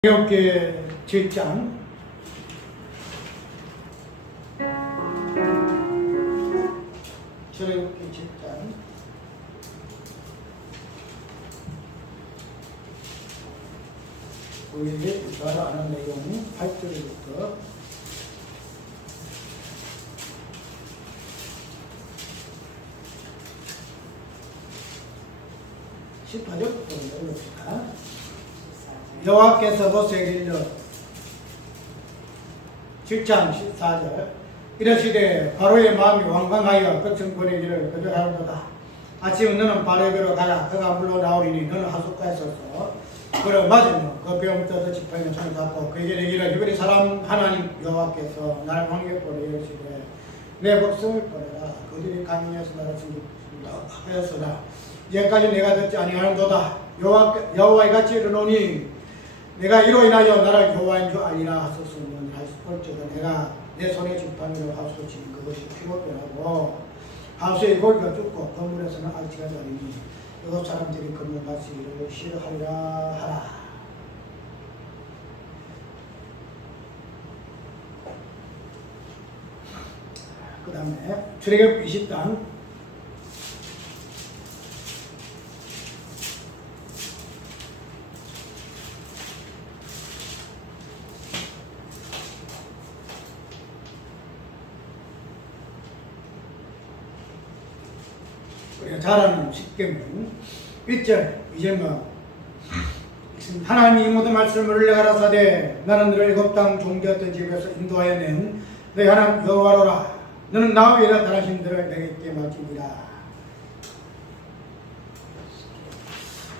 출애굽기 7장 출애굽기 7장 우리에게 잘 아는 내용 8절부터 18절부터 읽읍시다. 여호와께서 모세에게 일러 7장 14절 이르시되 바로의 마음이 완강하여 백성 보내기를 거절하는도다. 아침에 너는 바로에게로 가라. 그가 물러 나오리니 너는 하숫가에 서서 그를 맞으며 그 병 뜯어 지팡이로 손을 잡고 그에게 이르기를 이번에 사람 하나님 여호와께서 나를 왕께 보내 이르시되 내 백성을 보내라. 그들이 강림에서 나를 숨기다 하였으나 이제까지 내가 듣지 아니하는도다. 여호와의 같이 이르노니 내가 이로 인하여 나를 여호와인 줄 알리라 하소서는 할수올지어다. 내가 내 손에 지팡이로 하수로 친 그것이 피로 변하고 하수의 고기가 죽고 건물에서는 알치가 자리니 이곳 사람들이 건물같이 이를 싫어하리라 하라. 그 다음에 출애굽기 20장 우리가 잘 아는 십계명 1절 2절만 하나님이 모든 말씀을 내가 가라사대 나는 너를 애굽 땅 종되었던 집에서 인도하여 낸 너희 하나님 여호와로라. 너는 나 외에나 다른 신들을 내게 맡기니라.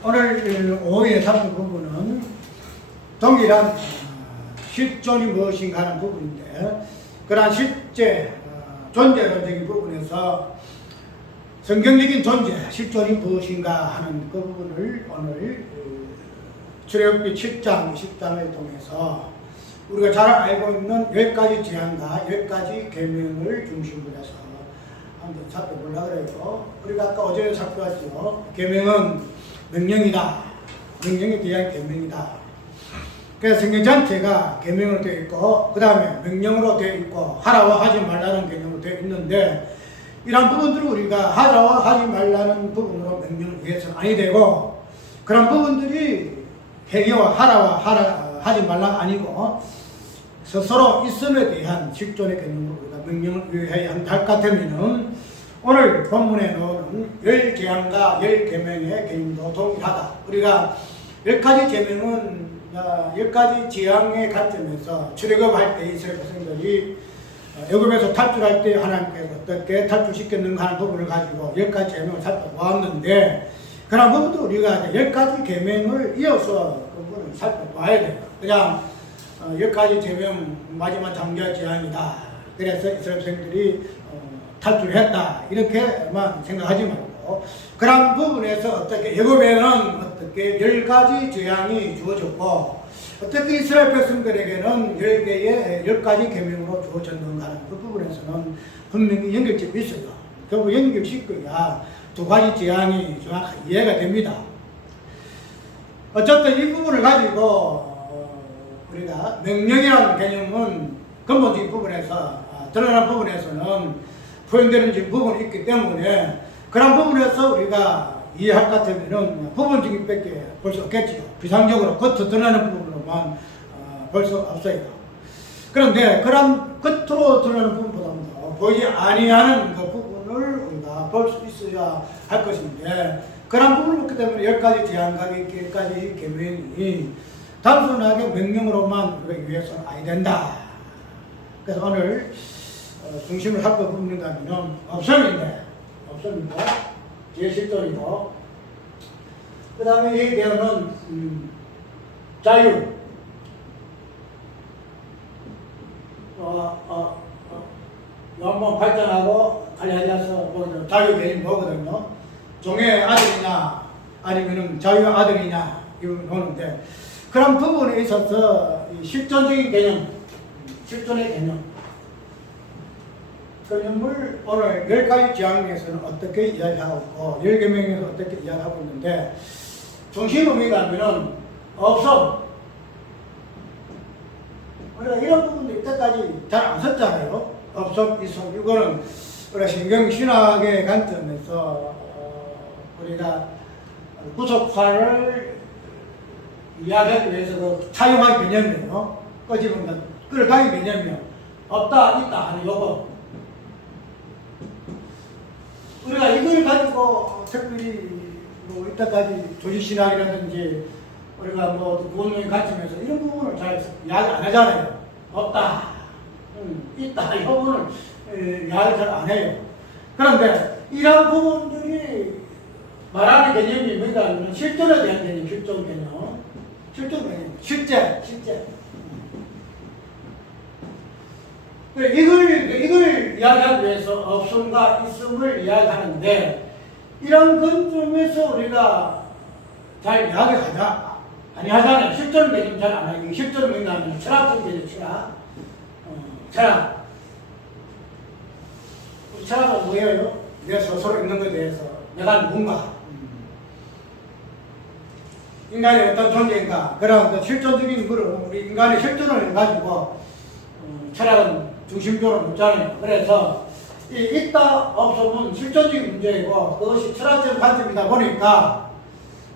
오늘 오후에 삼는 부분은 동일한 실존이 무엇인가 하는 부분인데 그러한 실제 존재론적인 부분에서 성경적인 존재, 실존이 무엇인가 하는 그 부분을 오늘 출애굽기 7장, 10장을 통해서 우리가 잘 알고 있는 10가지 제한과 10가지 계명을 중심으로 해서 한번 살펴보려고 그래요. 우리가 아까 어제 살펴봤죠. 계명은 명령이다. 명령에 대한 계명이다. 그래서 성경 전체가 계명으로 되어 있고 그 다음에 명령으로 되어 있고 하라고 하지 말라는 계명으로 되어 있는데 이런 부분들을 우리가 하라고 하지 말라는 부분으로 명령을 위해서는 아니 되고 그런 부분들이 해결와 하라고 하지 말라가 아니고 스스로 있음에 대한 실존의 개념으로 우리가 명령을 위해야 한다 할 것 같으면은 오늘 본문에 나오는 10계명과 10계명의 개념도 동일하다. 우리가 10가지 계명은 10가지 재앙의 관점에서 출애굽할 때 이스라엘 백성들이 애굽에서 탈출할 때 하나님께서 어떻게 탈출시켰는가 하는 부분을 가지고 10가지 계명을 살펴보았는데 그런 부분도 우리가 10가지 계명을 이어서 그 부분을 살펴봐야 돼요. 그냥 10가지 계명 마지막 장자 재앙이다. 그래서 이스라엘 백성들이 탈출했다. 이렇게만 생각하지 말고 그런 부분에서 어떻게 애굽에는 어떻게 10가지 재앙이 주어졌고 어떻게 이스라엘 백성들에게는 10가지 계명으로 주어졌는가 하는 그 부분에서는 분명히 연결점이 있어요. 결국 연결시켜야 두 가지 재앙이 정확하게 이해가 됩니다. 어쨌든 이 부분을 가지고 우리가 명령이라는 개념은 근본적인 부분에서 드러나는 부분에서는 표현되는 부분이 있기 때문에 그런 부분에서 우리가 이해할 것 같으면 부분적인 밖에 볼 수 없겠죠. 비상적으로 겉으로 드러나는 부분으로만 볼 수 없어요. 그런데 그런 겉으로 드러나는 부분보다도 보이지 아니하는 그 부분을 우리가 볼 수 있어야 할 것인데 그런 부분을 봤기 때문에 10가지 제한과 10가지 계명이 단순하게 명령으로만 우리가 위해서는 아니 된다. 그래서 오늘 중심을 잡고 붙는다면 없음인데 제실존이고 그 다음에 이 대어는 자유 요한복음 8장하고 갈라디아서 보면 자유 개념 보거든요. 종의 아들이냐 아니면은 자유의 아들이냐 이걸 보는데 그런 부분에 있어서 실존적인 개념 실존의 개념을 오늘 10가지 재앙에서는 어떻게 이야기하고 있고 10계명에서 어떻게 이야기하고 있는데 중심 의미가 하면은 없음 우리가 이런 부분도 이때까지 잘 안 썼잖아요. 업속, 이속. 이거는 우리가 신경신학의 관점에서 우리가 구속사를 이야기하기 위해서 그 차용한 개념이에요. 꺼지면 끌어가기 개념이요. 없다, 있다 하는 요거. 우리가 이걸 가지고 특별히 뭐 이때까지 조직신학이라든지 우리가 뭐 구원론의 관점에서 이런 부분을 잘 이야기 안 하잖아요. 없다, 있다 이 부분을 이야기 잘 안 해요. 그런데 이런 부분들이 말하는 개념이 뭔가 하면 실존에 대한 개념, 실존 개념, 실존 개념, 실제. 이걸 이야기하기 위해서 없음과 있음을 이야기하는데 이런 관점에서 우리가 잘 이야기하자. 아니 하잖아요. 실존 개념 잘 안 하고 실존 뭔가 하면 철학적 개념, 철학. 철학은 뭐예요? 내 스스로 있는 것에 대해서 내가 누군가, 인간이 어떤 존재인가 그런 그 실존적인 거를 우리 인간의 실존을 가지고 철학은 중심적으로 놓잖아요. 그래서 이 있다 없음은 실존적인 문제이고 그것이 철학적 관점이다 보니까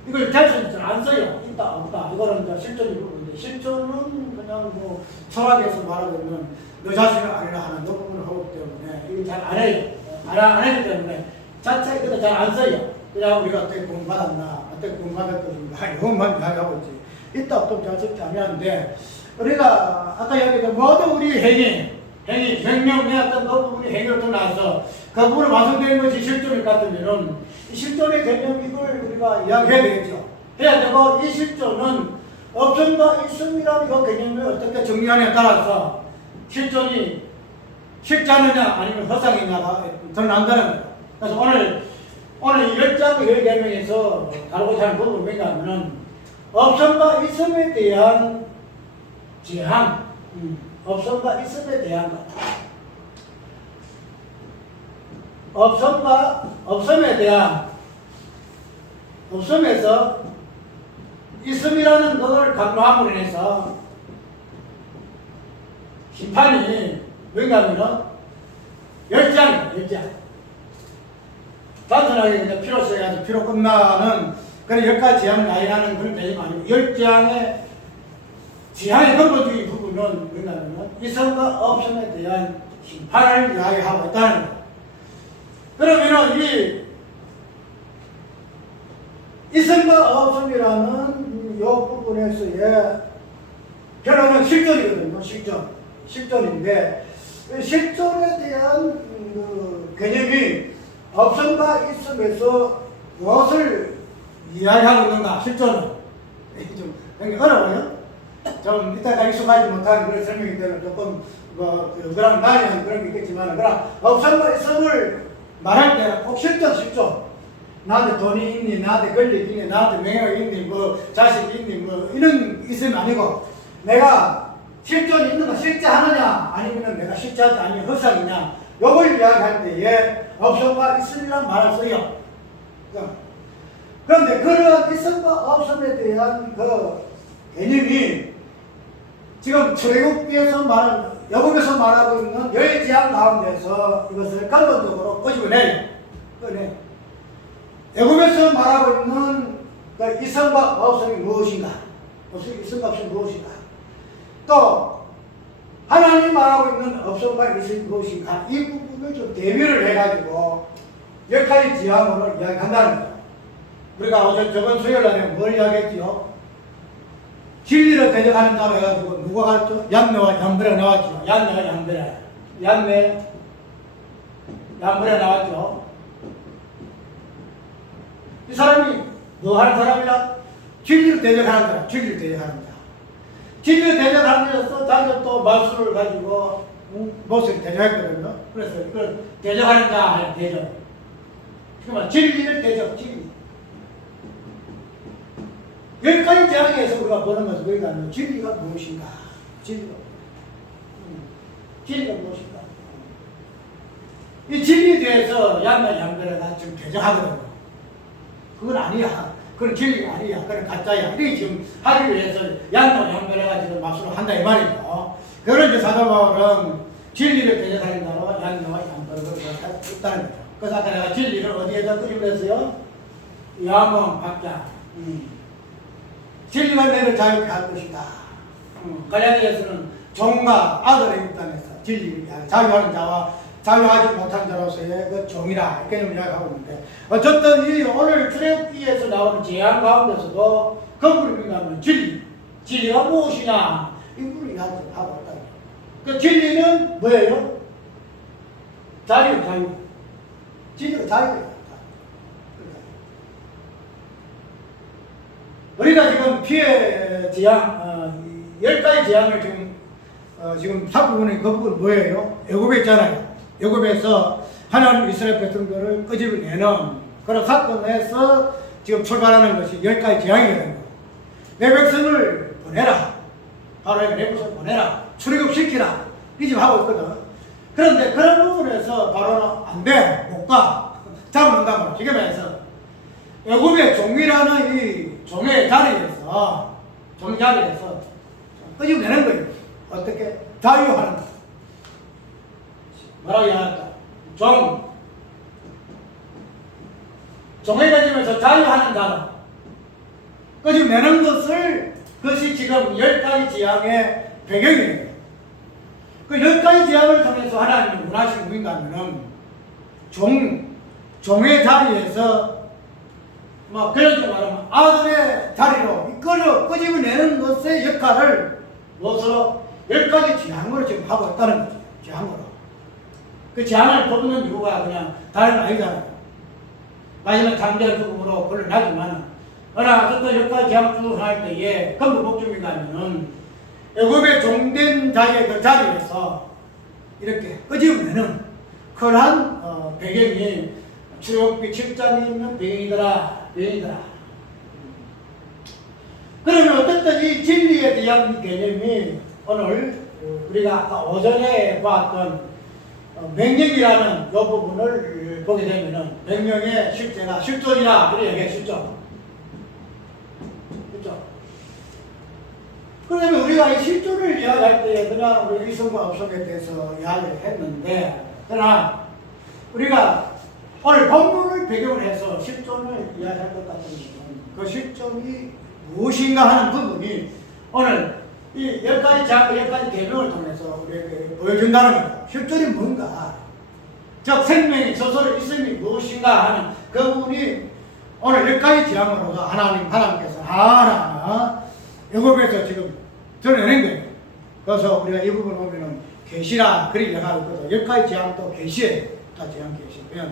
이걸 대수는 안 써요. 있다 없다 이거는 이제 실존이 부분인데 실존은 그냥 뭐 철학에서 말하고 있는 너 자신을 알라 하는 그 부분을 하기 때문에 이게 잘 안 해요. 안 하기 때문에 자체 이것도 잘 안 써요. 그냥 우리가 어떻게 공부받았나 어떻게 공부받았던가 이것만 이야기하고 있지. 있다 없다 잘 적지 않았는데 우리가 아까 이야기했던 모든 우리 행위, 생명의 어떤 그 부분이 행위로 나와서 그 부분을 완성되는 것이 실존일 것 같으면은 이 실존의 개념 이걸 우리가 이야기해야 되겠죠. 해야 되고 이 실존은 없음과 있음이라는 그 개념을 어떻게 정리하느냐에 따라서 실존이 실자느냐 아니면 허상이냐가 드러난다는 거예요. 그래서 오늘 이 10장의 10개명에서 다루고자 하는 부분은 뭔가 하면은 없음과 있음에 대한 제한, 없음과 있음에 대한 것. 없음에 대한, 없음에서 있음이라는 것을 강조함으로 인해서 심판이 뭔가 하면은 10장. 단순하게 이제 필요성이 아주 필요 끝나는 그런 10가지 제한을 나열하는 그런 개념이 아니고 10장의 지향의 근본적인 부분은 뭐냐면 있음과 없음에 대한 심판을 이야기하고 있다는 거예요. 그러면은 이 있음과 없음이라는 이 부분에서의 결론은 실존이거든요. 실존인데 실존에 대한 그 개념이 없음과 있음에서 무엇을 이야기하고 있는가? 실존은 좀 굉장히 어려워요. 좀 이따가 익숙하지 못한 그런 설명이 때문에 조금 그런 나이는 그런 게 있겠지만 그러나 없음과 있음을 말할 때는 꼭 실존 나한테 돈이 있니 나한테 권력이 있니 나한테 명예가 있니 뭐 자식이 있니 뭐 이런 있음이 아니고 내가 실존이 있는가 실제하느냐 아니면 내가 실제하지 않는 허상이냐 요걸 이야기할 때에 없음과 있음이란 말을 써요. 그런데 그런 있음과 없음에 대한 그 개념이 지금 출애굽기에서 여굽에서 말하고 있는 열지향 가운데서 이것을 근본적으로 끄집어내요. 애굽에서 말하고 있는 그 있음과 없음이 무엇인가? 있음과 없음이 무엇인가? 또 하나님 말하고 있는 없음과 있음이 무엇인가? 이 부분을 좀 대비를 해가지고 10가지 지향으로 이야기한다는 거예요. 우리가 어제 저번 수요일날에 뭘 이야기했지요? 진리를 대적하는 자로 해가지고 누가 가르쳐? 얀네와 얀브레가 나왔죠. 얀네, 얀브레가 나왔죠. 이 사람이 뭐 하는 사람이라? 진리를 대적하는 사람, 진리를 대적하는 자. 진리를 대적하는 자로서 자기가 또 말수를 가지고 무엇을 대적했거든요. 그래서 이걸 대적하는 자, 대적. 그러면 진리를 대적, 진리. 10가지 재앙에서 우리가 보는 것은 우리가 아니면 진리가 무엇인가? 진리가 무엇인가? 이 진리에 대해서 얀베레가 지금 대적하거든요. 그건 아니야. 그건 진리가 아니야. 그건 가짜야. 이렇게 지금 하기 위해서 얀베레가 지금 막수를 한다 이 말이죠. 그런 이제 사도 바울은 진리를 대적하는 자로 양녀와 양벌을 있다는 거죠. 그래서 아까 내가 진리를 어디에다 끄집어냈어요? 야망 박자. 진리가 너를 자유케 할 것이다. 갈라디아서는 종과 아들의 입장에서 진리를 자유하는 자와 자유하지 못한 자로서의 그 종이라 이렇게 좀 이야기하고 있는데, 어쨌든 이 오늘 출애굽기에서 나오는 재앙 가운데서도 거꾸로 비교하면 진리가 무엇이냐 이걸 이야기하고 있다. 그 진리는 뭐예요? 자유. 진리가 자유예요. 우리가 지금 피해 재앙, 10가지 재앙을 지금 사부분의 그 부분 뭐예요? 애굽에 있잖아요. 애굽에서 하나님 이스라엘 백성들을 끄집어내는 그런 사건에서 지금 출발하는 것이 10가지 재앙이 되는 거예요. 내 백성을 보내라. 바로의 내 백성을 보내라. 출애굽시키라. 이 지금 하고 있거든. 그런데 그런 부분에서 바로는 안 돼. 못 가. 잡아놓는단 말이야. 지금 해서 애굽의 종이라는 이 종의 자리에서 끄집어내는 거예요. 어떻게? 자유하는 거. 뭐라고 이야기할까? 종에 다니면서 자유하는 자로 끄집어내는 그것이 지금 10가지 재앙의 배경이에요. 그 10가지 재앙을 통해서 하나님이 원하시는 분인가 하면은 종의 자리에서 그렇게 말하면 아들의 자리로 끄집어내는 것의 역할을 무엇으로 10가지 재앙으로 지금 하고 있다는 거죠. 재앙으로. 그 재앙을 뽑는 이유가 그냥 다른 거 아니잖아요. 마지막 장전 죽음으로 걸러나지만, 그러나 어떤 10가지 재앙을 할 때에 근본 목적인가 하면은 애굽의 종된 자의 그 자리에서 이렇게 끄집어내는 그러한 배경이 출애굽기 7장에 있는 배경이더라. 그러면 어쨌든 이 진리에 대한 개념이 오늘 우리가 아까 오전에 봤던 명령이라는 이 부분을 보게 되면은 명령의 실제가 실존이라 그래 얘기해 실존. 그렇죠? 그러면 우리가 이 실존을 이야기할 때 그냥 우리 의성과 업성에 대해서 이야기를 했는데, 그러나 우리가 오늘 본문을 배경을 해서 실존을 이야기할 것 같은 경우는 그 실존이 무엇인가 하는 부분이 오늘 이 10가지 개명을 통해서 우리에게 보여준다는 거예요. 실존이 뭔가, 즉 생명이 스스로 있음이 무엇인가 하는 그 부분이 오늘 10가지 재앙으로서 하나님께서 하나하나 애굽에서 지금 드러내는 거예요. 그래서 우리가 이 부분 보면은 계시라 그렇게 얘기하고 있거든. 10가지 재앙도 계시예요. 다 재앙 계시. 그냥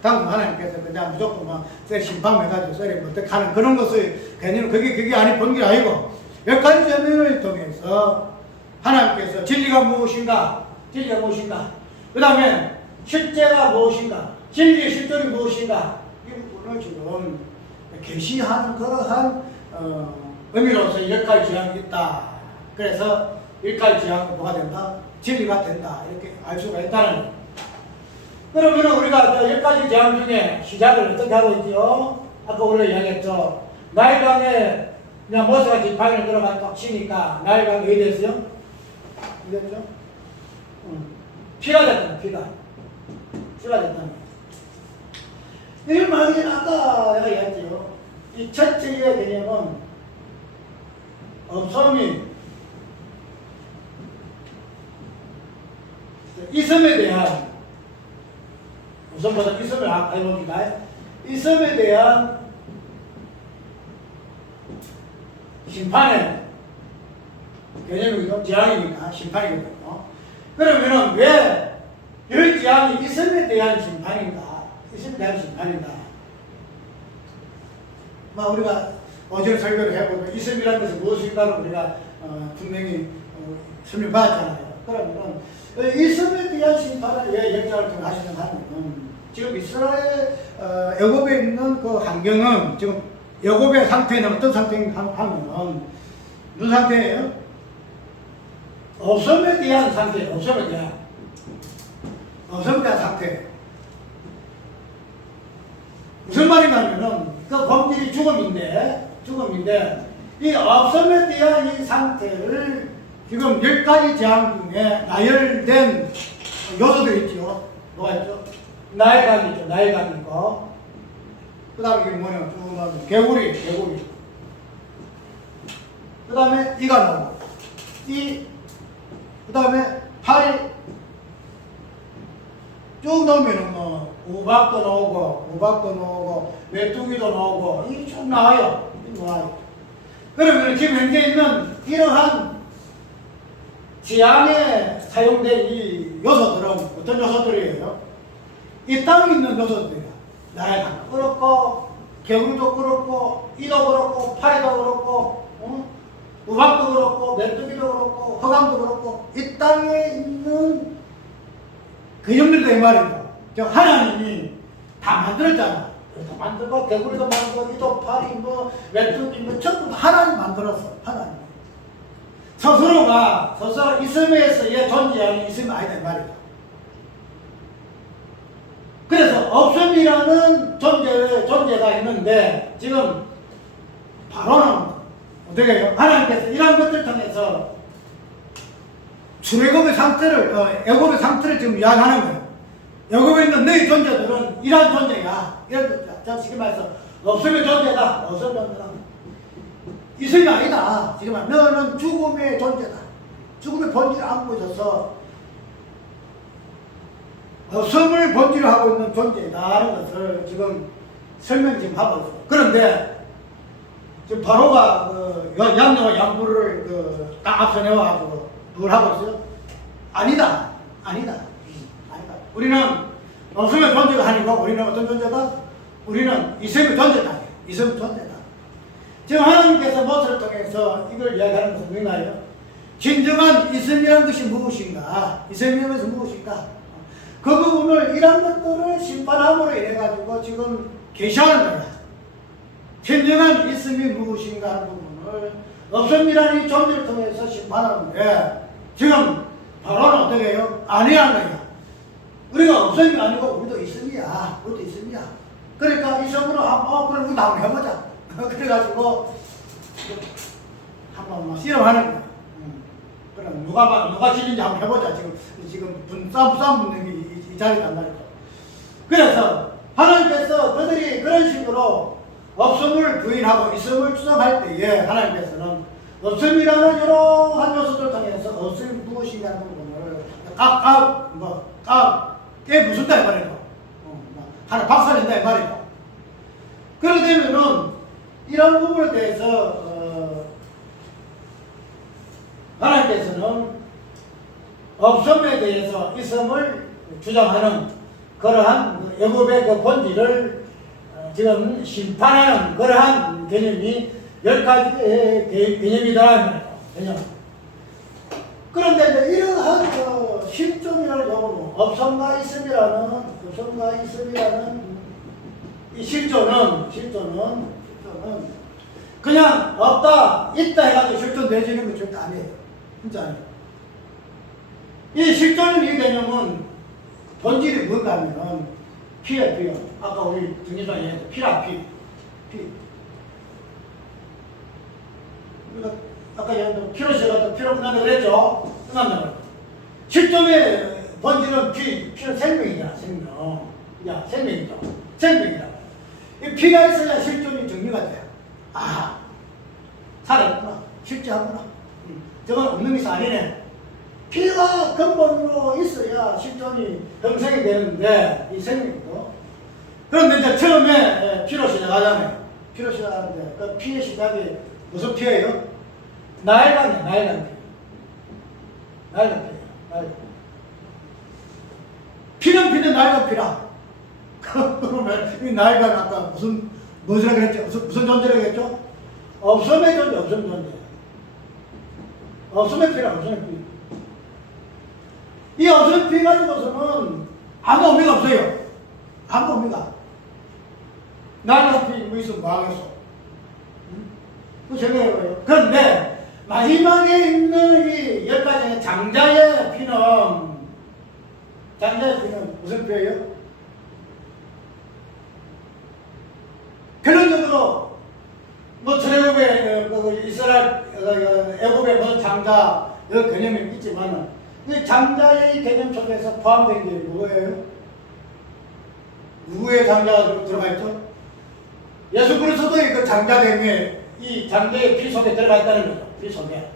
당분 하나님께서 그냥 무조건 심판해가지고 썰에 어떻게 하는 그런 것을 개념 그게 아니 본 게 아니고 10가지 재앙을 통해서 하나님께서 진리가 무엇인가, 그 다음에 실제가 무엇인가, 진리의 실존이 무엇인가, 이 부분을 지금 계시하는 그러한 의미로서 10가지 재앙이 있다. 그래서 10가지 재앙은 뭐가 된다? 진리가 된다. 이렇게 알 수가 있다는 거예요. 그러면 우리가 10가지 재앙 중에 시작을 어떻게 하고 있죠? 아까 원래 이야기했죠. 나일강에 그냥 모세가 지팡이를 들어가 딱 치니까 나일강이 어디 됐어요? 이겼죠? 피가 됐다. 피가 됐다. 이걸 말하기는 아까 내가 이야기했죠. 이 첫째의 개념은 없음이 있음에 대한, 우선보다 있음을 해봅니다. 있음에 대한 심판의 개념이죠. 재앙이니까 심판이거든요. 그러면은 왜 이 재앙이 있음에 대한 심판인가? 있음에 대한 심판인가? 우리가 어제 설교를 해보면 있음이라는 것은 무엇인가를 우리가 분명히 설명받았잖아요. 그러면은 있음에 대한 심판을 왜 역사를 통해 하시는가 하면, 지금 이스라엘 애굽에 있는 그 환경은 지금 애굽의 상태는 어떤 상태인가 하면은 무슨 상태예요? 없음에 대한 상태예요. 없음에 대한 상태. 무슨 말인가 하면은 그 본질이 죽음인데 이 없음에 대한 이 상태를 지금 10가지 재앙 중에 나열된 요소들이 있죠. 뭐가 있죠? 나일강 있죠. 나일강 있고. 그 다음에 이게 뭐냐. 개구리. 그 다음에 이가 나오고. 그 다음에 파리. 쭉 넣으면은 뭐, 우박도 나오고, 메뚜기도 나오고, 이게 쭉 나와요. 그러면 지금 현재 있는 이러한 지향에 사용된 이 요소들은 어떤 요소들이에요? 이 땅에 있는 요소들이에요. 나일강 그렇고, 개구리도 그렇고, 이도 그렇고, 파리도 그렇고, 우박도 그렇고, 메뚜기도 그렇고, 흑암도 그렇고, 이 땅에 있는 그림들도 이 말이죠. 하나님이 다 만들었잖아. 다 만들고, 개구리도 만들고, 이도 파리, 뭐, 메뚜기, 뭐, 전부 하나님 만들었어. 하나님. 스스로가, 스스로 있음에서의 존재하는 있음이 아니다, 이 말이죠. 그래서, 없음이라는 존재가 있는데, 지금, 바로는, 어떻게 해요? 하나님께서 이런 것들을 통해서, 출애굽의 상태를, 애굽의 상태를 지금 이야기하는 거예요. 애굽에 있는 너희 존재들은 이런 존재야. 이런 존재. 자, 지금 말해서 없음의 존재다. 없음의 존재다. 있음이 아니다. 지금 말 너는 죽음의 존재다. 죽음의 본질을 안고 있어서 없음을 본질로 하고 있는 존재다라는 것을 지금 설명 지금 하고 있어요. 그런데 지금 바로가 양녀와 양부를 딱 앞서 내와가지고 뭘 하고 있어요? 아니다. 우리는 없음의 존재가 아니고 우리는 어떤 존재다? 우리는 있음의 존재다. 있음의 존재다. 지금 하나님께서 모세를 통해서 이걸 이야기하는 것은 뭐나요? 진정한 있음이라는 것이 무엇인가? 있음이라는 것은 무엇인가? 그 부분을 이런 것들을 심판함으로 인해가지고 지금 계시하는 거야. 진정한 있음이 무엇인가 하는 부분을 없음이라는 이 존재를 통해서 심판하는데 지금 바로는 어떻게 해요? 아니라는 거야. 우리가 없음이 아니고 우리도 있음이야. 그러니까 있음으로 그럼 우리도 한번 해보자. 그래가지고 한번 실험하는 거야. 그럼 누가 지는지 한번 해보자. 지금 싸움 붙는 게 이 자리단 말이죠. 그래서 하나님께서 그들이 그런 식으로 없음을 부인하고 있음을 추정할 때에 하나님께서는 없음이라는 이러한 요소들 통해서 없음이 무엇인가 하는 부분을 깨부순다 이 말이에요. 하나 박살낸다 이 말이에요. 그렇게 되면은 이런 부분에 대해서 하나님께서는 없음에 대해서 있음을 주장하는 그러한 애굽의 그 본질을 지금 심판하는 그러한 개념이 10가지 개념이다. 개념. 그런데 이제 이러한 실존이라는 용어로 없음과 있음이라는 이 실존은 그냥 없다, 있다 해가지고 실존 내지는 거 절대 아니에요. 진짜 아니에요. 이 실존의 이 개념은 본질이 뭔가 하면 피예요, 피요. 아까 우리 정기장에 얘기했죠. 피라, 피. 우리가 아까 얘기했던 피로 시작했던 피로 끝난다 그랬죠? 끝난다. 실존의 본질은 피는 생명이잖아, 생명. 생명이죠. 생명이다. 이 피가 있어야 실존이 정리가 돼요. 살아있구나. 실제하구나. 저건 없는 것이 아니네. 피가 근본으로 있어야 실존이 형성이 되는데, 이 생명이고. 그런데 이제 처음에 피로 시작하잖아요. 피로 시작하는데, 그 피의 시작이 무슨 피예요? 나일강 피. 피는 나일강 피라. 그러면 이 나일강 아까 무엇이라 그랬죠? 무슨 존재라고 했죠? 없음의 존재, 없음의 피라, 없음의 피. 이 없음의 피 가지고서는 아무 의미가 없어요. 아무 의미가. 나일강 피 뭐 있으면 뭐 하겠어? 그 생각해봐요. 그런데 마지막에 있는 이 10가지의 장자의 피는 무슨 피예요? 결론적으로 뭐 출애굽의 이스라엘 애굽의 모든 장자 여러 개념이 있지만 이 장자의 개념 속에서 포함된 게 뭐예요? 누구의 장자가 들어가 있죠? 예수 그리스도의 그 장자됨에 이 장자의 피 속에 들어가 있다는 거죠. 피 속에.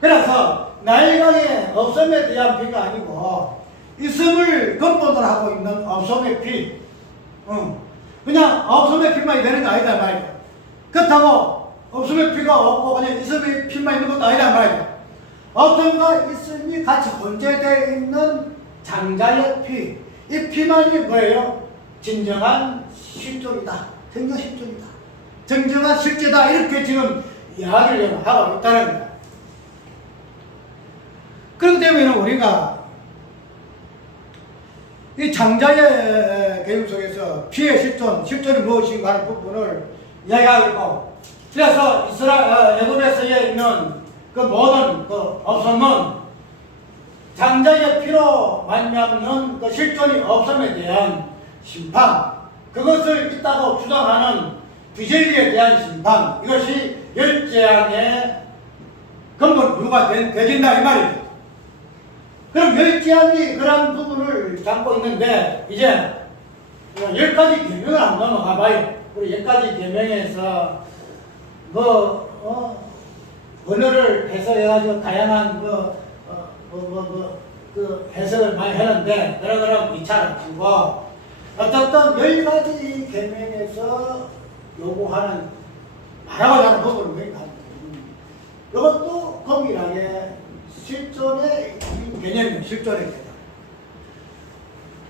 그래서 나일강의 없음에 대한 피가 아니고 있음을 근본으로 하고 있는 없음의 피. 그냥 없음의 피만 되는 거 아니다 말이죠. 그렇다고 없음의 피가 없고 그냥 있음의 피만 있는 것도 아니다 말이죠. 없음과 있음이 같이 혼재되어 있는 장자의 피. 이 피만이 뭐예요? 진정한 실존이다. 정정 실존이다. 정정한 실제다. 이렇게 지금 이야기를 하고 있다는 거예요. 그렇기 때문에 우리가 이 장자의 개념 속에서 피의 실존이 무엇인가 하는 부분을 이야기하고 있고, 그래서 애굽에서에 있는 그 모든 그 없음은 장자의 피로 말미암는 그 실존이 없음에 대한 심판, 그것을 있다고 주장하는 비진리에 대한 심판, 이것이 열재앙의 근본 이유가 되진다 이 말이죠. 그럼 열재앙이 그런 부분을 담고 있는데, 이제 10가지 계명을 한번 넘어가 봐요. 우리 10가지 계명에서 언어를 해석해가지고 다양한 그 해석을 많이 하는데, 그런 미차를 두고 어쨌든 10가지 계명에서 요구하는 말하고자 하는 부분을 왜 가는 거예요? 이것도 동일하게 실존의 개념이에요. 실존의 개념.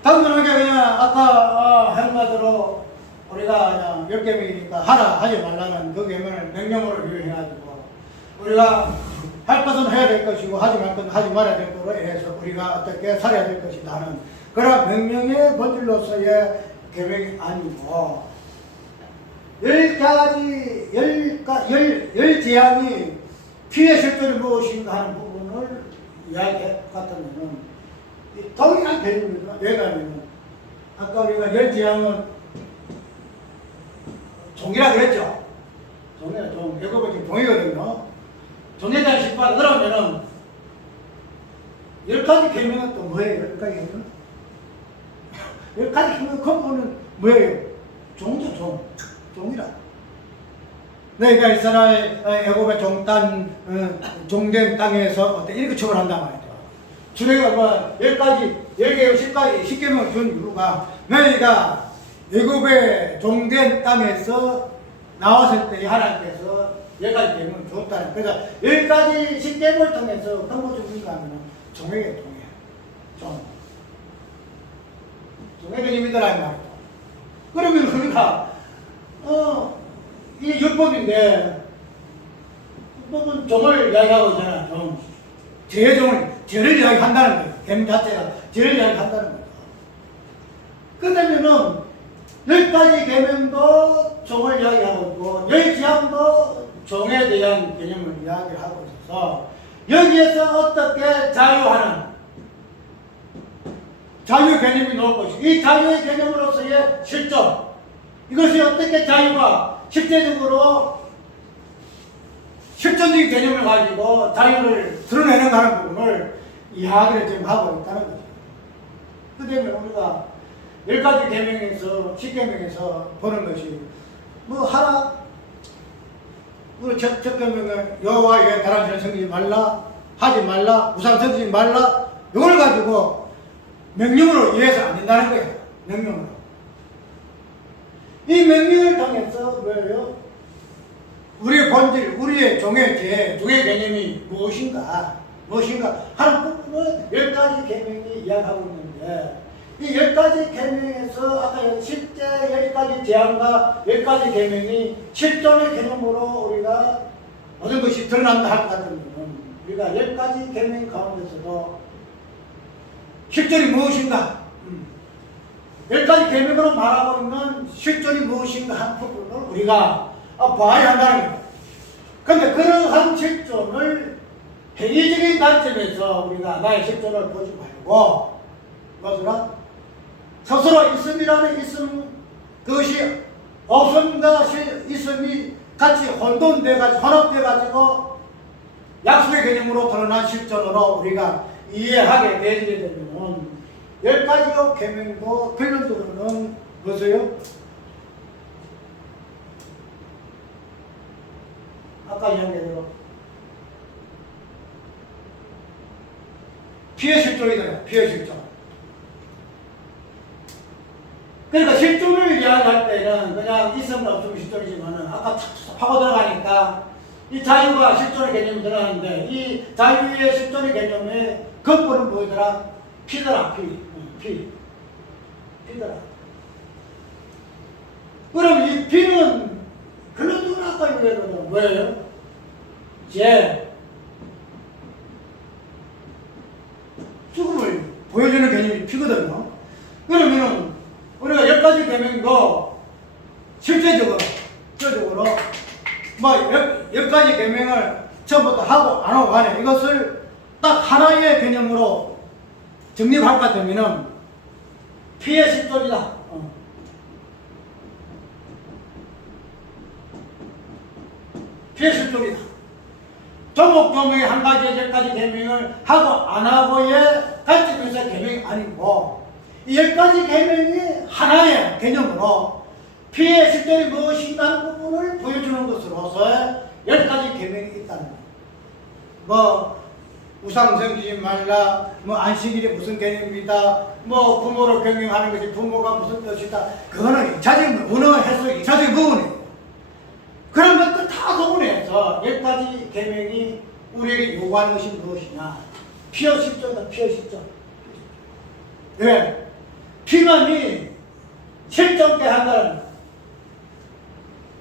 당연하게 그냥 아까 한마디로 우리가 그냥 10계명이니까 하라 하지 말라는 그 계명을 명령으로 유효해가지고 우리가 할 것은 해야 될 것이고 하지 말 것은 하지 말아야 될 거로 해서 우리가 어떻게 살아야 될 것이라는 그런 명령의 본질로서의 계명이 아니고 열 재앙이 피의 실존이 무엇인가 하는 부분을 이야기했다면은 동일한 개념입니다. 왜냐하면 아까 우리가 열 재앙은 종이라고 했죠. 애굽의 종이거든요. 종에 대한 심판. 그러면은 10가지 계명은 또 뭐예요? 10가지 계명? 10가지 계명 근본은 뭐예요? 종이죠. 종이라. 그러니까 이스라엘 애굽의 종된 땅에서 이렇게 처벌한단 말이죠. 주례가 10가지, 10개, 10계명을 준 이유가 너희가 애굽의 종된 땅에서 나왔을 때 하나님께서 10가지 계명을 줬다는. 그래서 10가지 10계명을 통해서 근본적인 거 하면 종에게 종의 개념이더라 이 말이죠. 그러면 우리가 이게 율법인데 율법은 종을 이야기하고 있잖아. 죄를 이야기한다는 거예요. 개념 자체가 죄를 이야기한다는 거예요. 그러면은 10가지 계명도 종을 이야기하고 있고 10재앙도 종에 대한 개념을 이야기를 하고 있어서 여기에서 어떻게 자유하는 자유 개념이 나올 것이고 이 자유의 개념으로서의 실존, 이것이 어떻게 자유가 실제적으로 실존적인 개념을 가지고 자유를 드러내는가 하는 부분을 이야기를 지금 하고 있다는 거죠. 그 때문에 우리가 10가지 계명에서 10계명에서 보는 것이 하라, 우리 첫 계명은 여호와의 다람쥐를 섬기지 말라, 하지 말라, 우상 섬기지 말라, 이걸 가지고 명령으로 이해해서 안 된다는 거예요. 명령으로. 이 명령을 통해서 뭐예요? 우리의 본질, 우리의 종의 개념이 무엇인가 하는 부분을 10가지 계명이 이야기하고 있는데, 이 10가지 계명에서 아까 실제 10가지 재앙과 10가지 계명이 실존의 개념으로 우리가 모든 것이 드러난다 할 것 같으면 우리가 10가지 계명 가운데서도 실존이 무엇인가 10가지 계명으로 말하고 있는 실존이 무엇인가 하는 부분을 우리가 봐야 한다는 거예요. 그런데 그러한 실존을 행위적인 관점에서 우리가 나의 실존을 보지 말고 무엇이라? 스스로 있음이라는 있음, 그것이 없음과 있음이 같이 혼돈돼가지고 혼합돼가지고 약속의 개념으로 드러난 실존으로 우리가 이해하게 되게 되면 10가지의 계명도 결론적으로는 무엇이에요? 아까 이야기한 피해 실존이잖아요. 피해 실존. 그러니까 실존을 이야기할 때는 그냥 있으면 없으면 실존이지만은 아까 탁 파고 들어가니까 이 자유가 실존의 개념이 들어가는데 이 자유의 실존의 개념의 근본은 뭐더라? 피더라. 피더라. 그럼 이 피는 근원적으로 아까 얘기했거든. 뭐예요? 죽음을 보여주는 개념이 피거든요. 그러면은 우리가 10가지 계명도 실제적으로 뭐 10가지 계명을 처음부터 하고 안 하고 간에 이것을 딱 하나의 개념으로 정립할 것 같으면은 피의 실존이다. 피의 실존이다. 조목조목의 한 가지 10가지 계명을 하고 안 하고의 관점에서 계명이 아니고 이 10가지 계명이 하나의 개념으로 피의 실존이 무엇인가 하는 부분을 보여주는 것으로서 10가지 계명이 있다는 거예요. 뭐 우상 섬기지 말라, 뭐 안식일이 무슨 개념이다, 뭐 부모를 경영하는 것이 부모가 무슨 뜻이다. 그거는 2차적인 언어 해석 2차적인 부분이에요. 그런 것들 다 소분해서 10가지 계명이 우리에게 요구하는 것이 무엇이냐? 피의 실존이다. 피의 실존. 왜? 피만이 실존케 한다는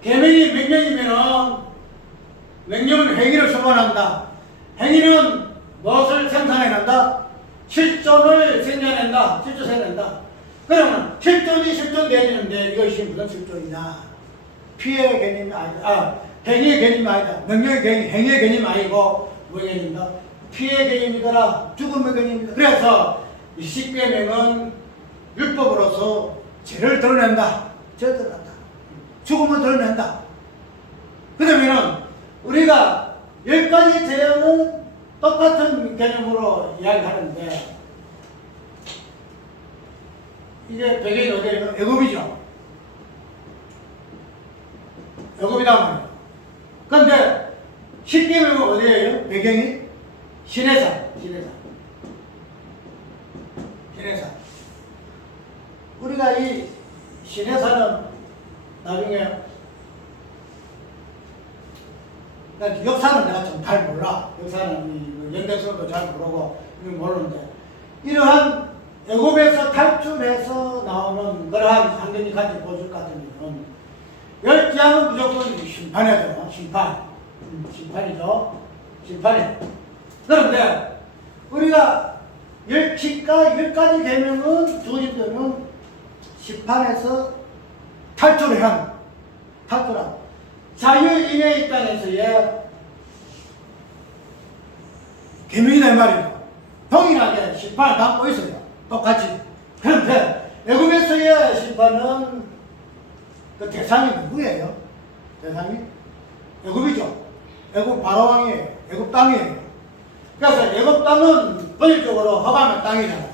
계명이 명령이면은 명령은 행위를 수반한다. 행위는 무엇을 생산해낸다? 실존을 생겨낸다. 실존 생겨낸다. 그러면 실존이 실존되는데 이것이 무슨 실존이냐? 피의 개념이 아니다. 행위의 개념이 아니다. 명령의 개념, 행위의 개념이 아니고 뭐의 개념이다? 피의 개념이더라. 죽음의 개념이다. 그래서 이 십계명은 율법으로서 죄를 드러낸다. 죄를 드러낸다. 죽음을 드러낸다. 그러면은 우리가 10가지 죄는 똑같은 개념으로 이야기하는데 이게 배경이 어디예요? 애굽이죠. 애굽이다 말이에요. 그런데 십계명은 어디예요? 배경이 시내산. 우리가 이 시내산은 나중에 역사는 내가 좀 잘 몰라. 역사는 연대성도 잘 모르고 모르는데 이러한 애굽에서 탈출해서 나오는 그러한 환경까지 보여줄 것 같으면 10장은 무조건 심판해야 돼요. 심판이죠. 심판이에요. 그런데 우리가 10가지 계명은 주어진다면 심판에서 탈출한 자유인의 입장에서의 계명이다 이 말이죠. 동일하게 심판을 받고 있어요. 똑같이. 그런데 애굽에서의 심판은 그 대상이 누구예요? 대상이 애굽이죠. 애굽 바로왕이에요. 애굽 땅이에요. 그래서 애굽 땅은 본질적으로 허감의 땅이잖아요.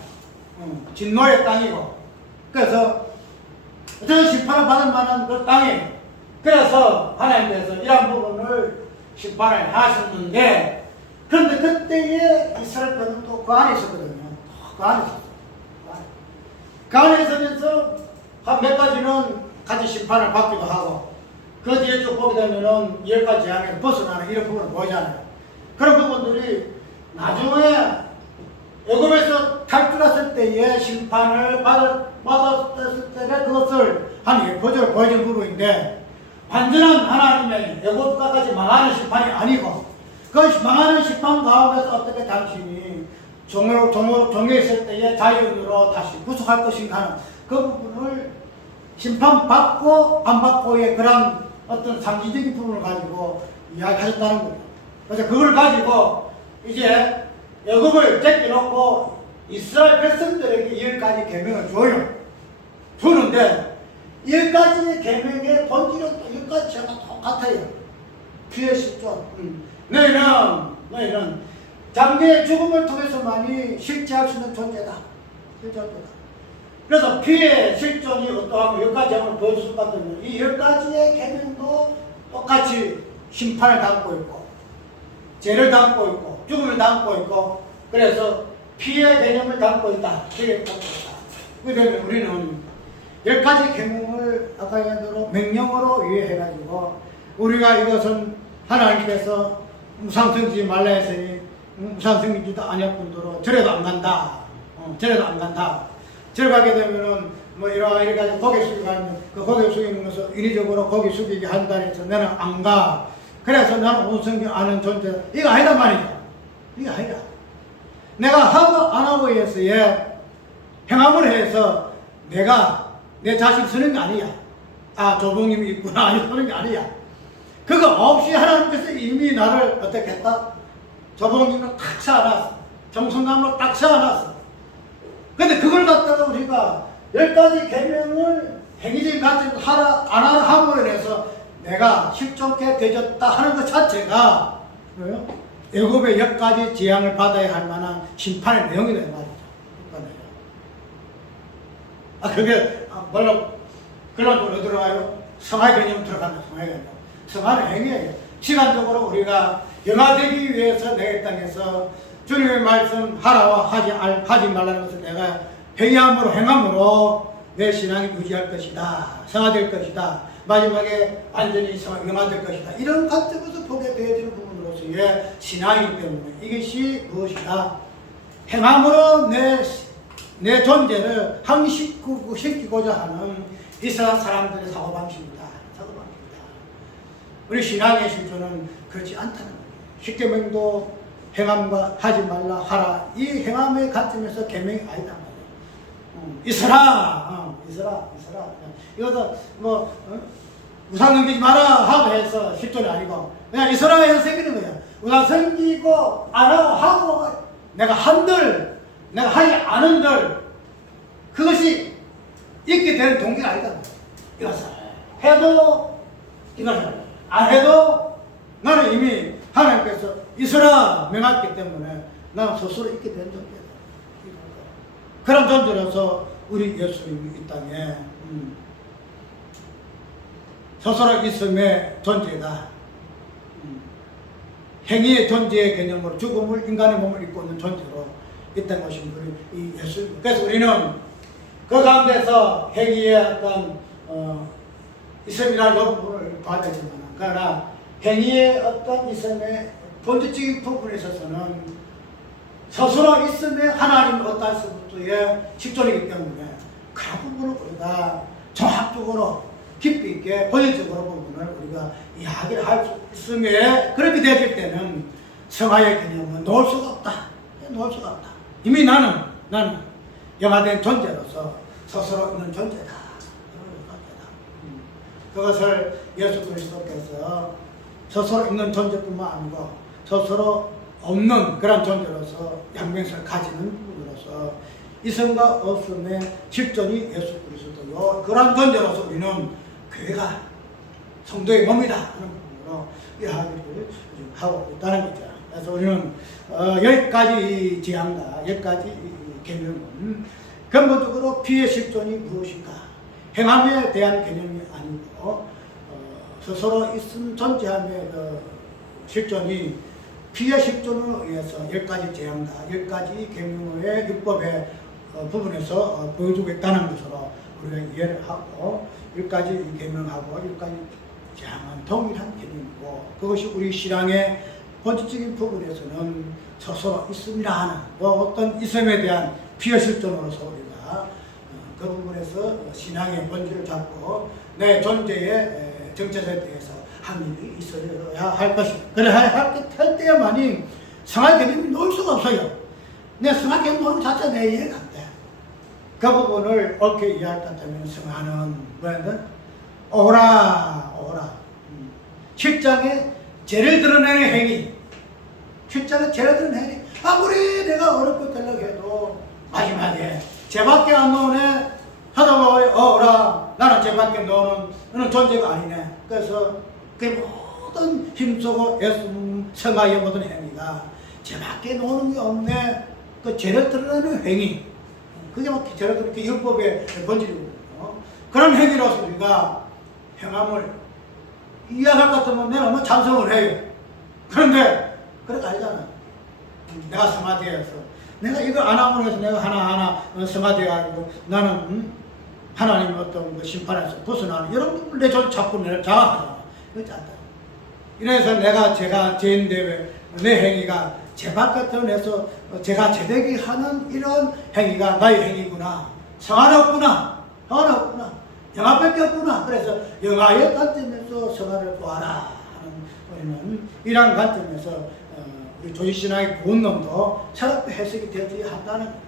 진노의 땅이고. 그래서 어떤 심판을 받을 만한 그 땅이에요. 그래서 하나님께서 이러한 부분을 심판을 하셨는데, 그런데 그때에 이스라엘 백성도 그 안에 있었거든요. 그 안에 있었어요. 그 안에 있으면서 한 몇 가지는 같이 심판을 받기도 하고, 그 뒤에 쭉 보게 되면은 10가지 재앙에서 벗어나는 이런 부분을 보이잖아요. 그런 부분들이 나중에 애굽에서 탈출했을 때의 심판을 받았을 때 그것을 한 예표적으로 보여준 부분인데, 완전한 하나님의 애굽까지 망하는 심판이 아니고 그 망하는 심판 가운데서 어떻게 당신이 종에 있을 때의 자유로 다시 구속할 것인가 하는 그 부분을 심판받고 안 받고의 그런 어떤 상징적인 부분을 가지고 이야기하셨다는 거예요. 그래서 그걸 가지고 이제 애굽을 제껴놓고 이스라엘 백성들에게 10가지 계명을 줘요. 주는데 10가지 계명의 본질은 또 10가지가 똑같아요. 피의 실존. 너희는 너희는 장대의 죽음을 통해서만이 실제할 수 있는 존재다. 실제할 존재다. 그래서 피의 실존이 어떠하고 10가지 점을 보여줄 수밖에 없는 이 10가지의 계명도 똑같이 심판을 담고 있고 죄를 담고 있고 죽음을 담고 있고 그래서 피의 개념을 담고 있다. 죄를 담고 있다. 그러면 우리는 10가지 계명을 아까 얘기한 대로 명령으로 이해해가지고 우리가 이것은 하나님께서 무상승지 말라 했으니 무상승지도 아니었군도로 절에도 안 간다. 절에도 안 간다. 절 가게 되면은 뭐 이렇게 고개 숙이고 하면 그 고개 숙이는 것을 인위적으로 고개 숙이게 한다 해서 나는 안 가. 그래서 나는 온성경 아는 존재. 이거 아니다 말이죠. 이거 아니다. 내가 하고 안 하고에 의해서 행함을 해서 내가 내 자신 쓰는 게 아니야. 아, 조봉님이 있구나. 아니, 쓰는 게 아니야. 그거 없이 하나님께서 이미 나를 어떻게 했다? 조봉님으로 딱 세워놨어. 정성감으로 딱 세워놨어. 근데 그걸 갖다가 우리가 10가지 계명을 행위적인 가치로 하라, 안 하라 함으로 인해서 내가 실존케 되졌다 하는 것 자체가 뭐예요? 애굽의 10가지 재앙을 받아야 할 만한 심판의 내용이다 말이죠. 그게 물론 그런 걸 들어가요. 성화의 개념 들어가는 성화의 개념. 성화는 행위예요. 시간적으로 우리가 영화되기 위해서 내 땅에서 주님의 말씀 하라와 하지 말라는 것을 내가 행함으로 내 신앙이 유지할 것이다. 성화될 것이다. 마지막에 완전히 영화될 것이다. 이런 관점에서 보게 되어지는 부분으로서의 신앙이기 때문에 이것이 무엇이다? 행함으로 내 존재를 항시키고자 하는 이스라엘 사람들의 사고방식입니다. 우리 신앙의 실존은 그렇지 않다는 거예요. 십계명도 행함과 하지 말라 하라. 이 행함의 관점에서 계명이 아니다 말이에요. 이스라. 이것도 우상 넘기지 마라 하고 해서 실존이 아니고 그냥 이스라에서 생기는 거예요. 우상 섬기고 안 하고 내가 한들 내가 하지 않은들 그것이 있게 되는 동기가 아니다. 이것을 해도 이것을 안 해도 나는 이미 하나님께서 있으라 명했기 때문에 나는 스스로 있게 된 존재다. 그런 존재로서 우리 예수님이 이 땅에 스스로 있음의 존재다. 행위의 존재의 개념으로 죽음을 인간의 몸을 입고 있는 존재로 있다는 것이 이 예수님. 그래서 우리는 그 가운데서 행위의 어떤 있음이라는 부분을 봐야 되지만 그러나 행위의 어떤 있음의 본질적인 부분에 있어서는 스스로 있음의 하나님 어떠한서부터의 실존이기 때문에 그 부분을 우리가 종합적으로 깊이 있게 본질적으로 부분을 우리가 이야기를 할 수 있음에 그렇게 되질 때는 성화의 개념은 놓을 수가 없다. 놓을 수가 없다. 이미 나는 영화된 존재로서 스스로 있는 존재다. 그것을 예수 그리스도께서 스스로 있는 존재뿐만 아니고 스스로 없는 그런 존재로서 양면성을 가지는 부분으로서 이성과 없음의 실존이 예수 그리스도요. 그런 존재로서 우리는 교회가 성도의 몸이다 하는 부분으로 이야기를 하고 있다는 거죠. 그래서 우리는 10가지 지향과 10가지 개념은 근본적으로 피의 실존이 무엇인가 행함에 대한 개념이 아니고 스스로 있음 존재함의 실존이 피의 실존으로 의해서 10가지 재앙과 10가지 계명의 율법의 부분에서 보여주고 있다는 것으로 우리가 이해를 하고 10가지 계명하고 10가지 재앙은 동일한 개념이고 그것이 우리 신앙의 본질적인 부분에서는 스스로 있음이라 하는 어떤 있음에 대한 피의 실존으로서 우리가 그 부분에서 신앙의 본질을 잡고 내 존재의 정체성에 대해서 확립이 있어야 할 것이다. 그래야 할 때야만이 성화 개념이 놓을 수가 없어요. 내 성화 개념 놓는 자체가 내 이해가 안 돼. 그 부분을 옳게 이해할 것 같으면 성화는 뭐였나? 오라. 실장에 죄를 드러내는 행위. 실장에 죄를 드러내는 행위. 아무리 내가 어렵고 되려고 해도 마지막에 죄밖에 안 나오네. 하다 보면 오라. 나는 죄밖에 너는 존재가 아니네. 그래서 그 모든 힘쓰고 애쓰는 성악의 모든 행위가 죄밖에 노는 게 없네. 그 죄를 드러내는 행위. 그게 막 죄를 그렇게 율법의 본질이거든요. 그런 행위로서 우리가 행함을 이해할 것 같으면 내가 뭐 찬성을 해요. 그런데 그렇게 아니잖아. 내가 성화되어서 내가 이거 안 하고 해서 내가 하나하나 성화되어가지고 나는 하나님의 어떤 그 심판에서 벗어나는 이런 부분을 내 자꾸 내가 장악하잖아. 그렇지 않다. 이래서 제가 죄인데 내 행위가 죄 바깥으로 내서 제가 제되게 하는 이런 행위가 나의 행위구나. 성화는 없구나. 성화는 없구나. 영화밖에 없구나. 그래서 영화의 관점에서 성화를 보아라 하는 우리는 이러한 관점에서 우리 조지신앙의 구원론도 새롭게 해석이 되어야 한다는 거예요.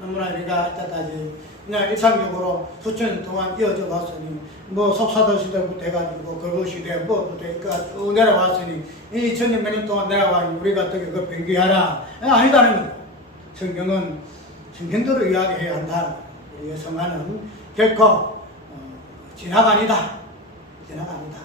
너무나 우리가 이때까지 그냥 일상적으로 수천 년 동안 이어져 왔으니 뭐 석사도 시대부터 해가지고 거부시대 뭐부터 해가 쭉 내려왔으니 이 2000년 몇 년 동안 내려와 우리가 어떻게 그걸 변기하라 아니다는 거예요. 성경은 성경대로 이야기해야 한다. 우리의 성화는 결코 진화가 아니다. 진화가 아니다.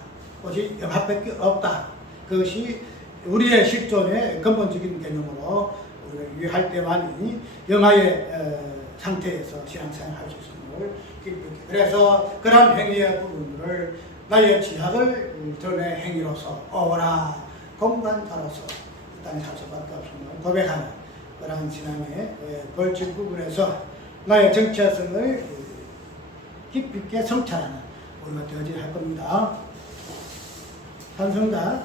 오직 영합밖에 없다. 그것이 우리의 실존의 근본적인 개념으로 우리가 유의할 때만이 영화의 상태에서 신앙생활을 할 수 있음을 기쁘게. 그래서 그런 행위의 부분들을 나의 지약을 드러내 행위로서 오라 공간자로서 이 땅에 살 수밖에 없음을 고백하는 그런 신앙의 벌칙 부분에서 나의 정체성을 깊이 있게 성찰하는 우리가 되어져야 할 겁니다. 찬송가